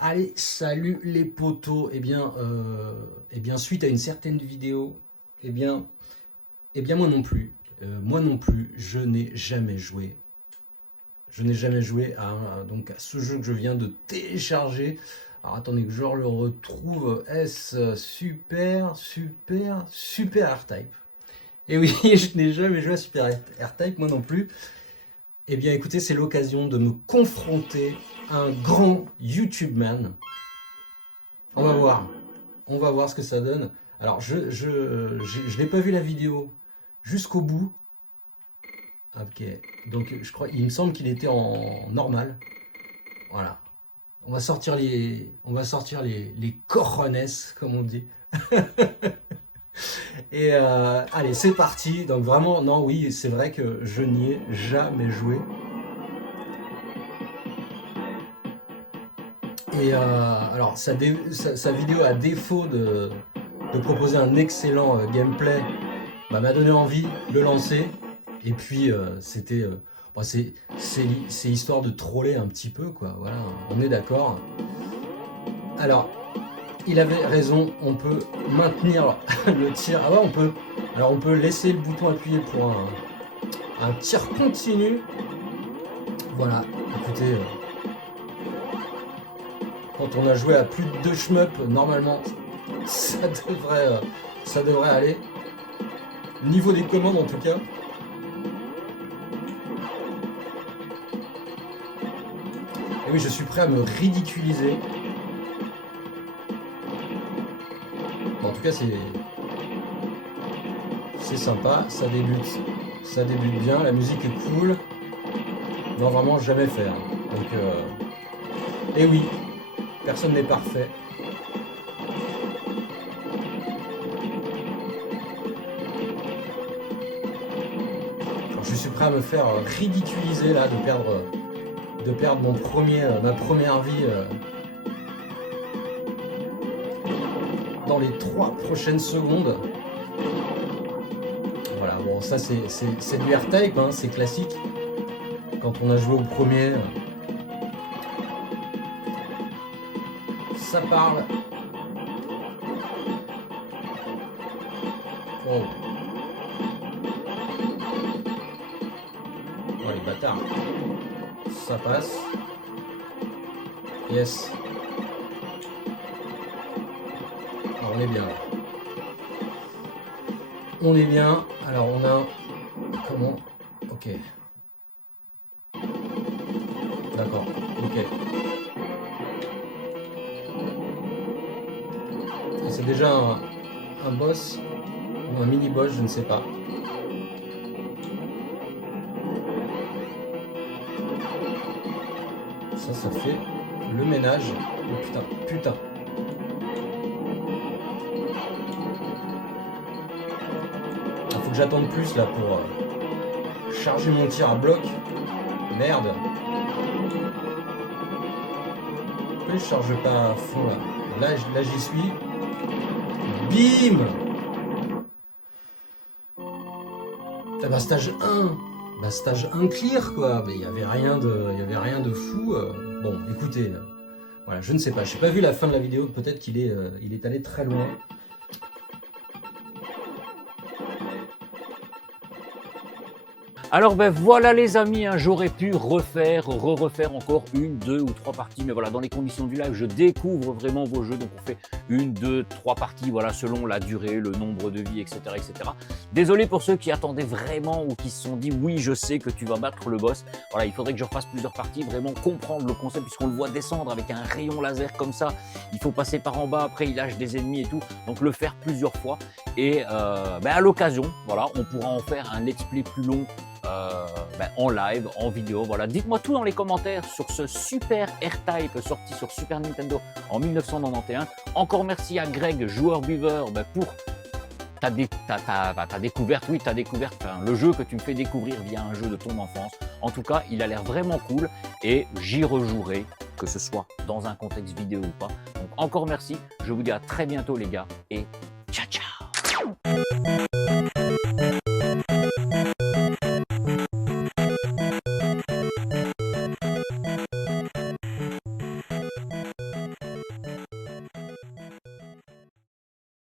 Allez, salut les potos. Suite à une certaine vidéo, eh bien, moi non plus. Moi non plus, je n'ai jamais joué. Je n'ai jamais joué donc à ce jeu que je viens de télécharger. Alors attendez que je le retrouve. Super R-Type. Et oui, je n'ai jamais joué à Super R-Type, moi non plus. Eh bien écoutez, c'est l'occasion de me confronter à un grand YouTube man. On va voir ce que ça donne. Alors je n'ai pas vu la vidéo jusqu'au bout. Ok, donc il me semble qu'il était en normal. Voilà. On va sortir les cojones, comme on dit. Et allez, c'est parti. Donc vraiment, non, oui, c'est vrai que je n'y ai jamais joué. Et alors, sa vidéo, à défaut de proposer un excellent gameplay, m'a donné envie de le lancer. Et puis, c'est histoire de troller un petit peu, quoi. Voilà, on est d'accord. Alors, il avait raison, on peut maintenir le tir. Ah ouais, on peut laisser le bouton appuyé pour un tir continu. Voilà, écoutez, quand on a joué à plus de 2 shmups, normalement, ça devrait aller. Niveau des commandes, en tout cas. Et oui, je suis prêt à me ridiculiser. Bon, en tout cas, c'est sympa, ça débute bien, la musique est cool. Non, vraiment, jamais faire. Donc, et oui, personne n'est parfait. Alors, je suis prêt à me faire ridiculiser là, de perdre ma première vie dans les 3 prochaines secondes. Voilà, bon, ça c'est du R-Type, hein, c'est classique. Quand on a joué au premier, ça parle. Oh. Oh les bâtards. Ça passe. Yes. Alors on est bien là. On est bien. Alors on a... Comment? Ok. D'accord. Ok. Et c'est déjà un boss ou un mini-boss, je ne sais pas. Ça fait le ménage. Oh putain. Il faut que j'attende plus là pour charger mon tir à bloc. Merde. Pourquoi je charge pas à fond là? Là j'y suis. Bim. Ah bah stage 1. Bah stage 1 clear quoi. Mais il y avait rien de fou. Bon, écoutez, voilà, je ne sais pas. J'ai pas vu la fin de la vidéo. Peut-être qu'il est allé très loin. Alors ben voilà les amis, hein, j'aurais pu refaire encore 1, 2 ou 3 parties, mais voilà, dans les conditions du live, je découvre vraiment vos jeux, donc on fait 1, 2, 3 parties, voilà, selon la durée, le nombre de vies, etc., etc. Désolé pour ceux qui attendaient vraiment ou qui se sont dit, oui, je sais que tu vas battre le boss. Voilà, il faudrait que je refasse plusieurs parties, vraiment comprendre le concept, puisqu'on le voit descendre avec un rayon laser comme ça. Il faut passer par en bas, après il lâche des ennemis et tout, donc le faire plusieurs fois. Et à l'occasion, voilà, on pourra en faire un let's play plus long. En live, en vidéo, voilà. Dites-moi tout dans les commentaires sur ce Super R-Type sorti sur Super Nintendo en 1991. Encore merci à Greg, joueur Beaver, pour ta découverte, oui, ta découverte, le jeu que tu me fais découvrir via un jeu de ton enfance. En tout cas, il a l'air vraiment cool et j'y rejouerai, que ce soit dans un contexte vidéo ou pas. Donc encore merci, je vous dis à très bientôt les gars et ciao ciao.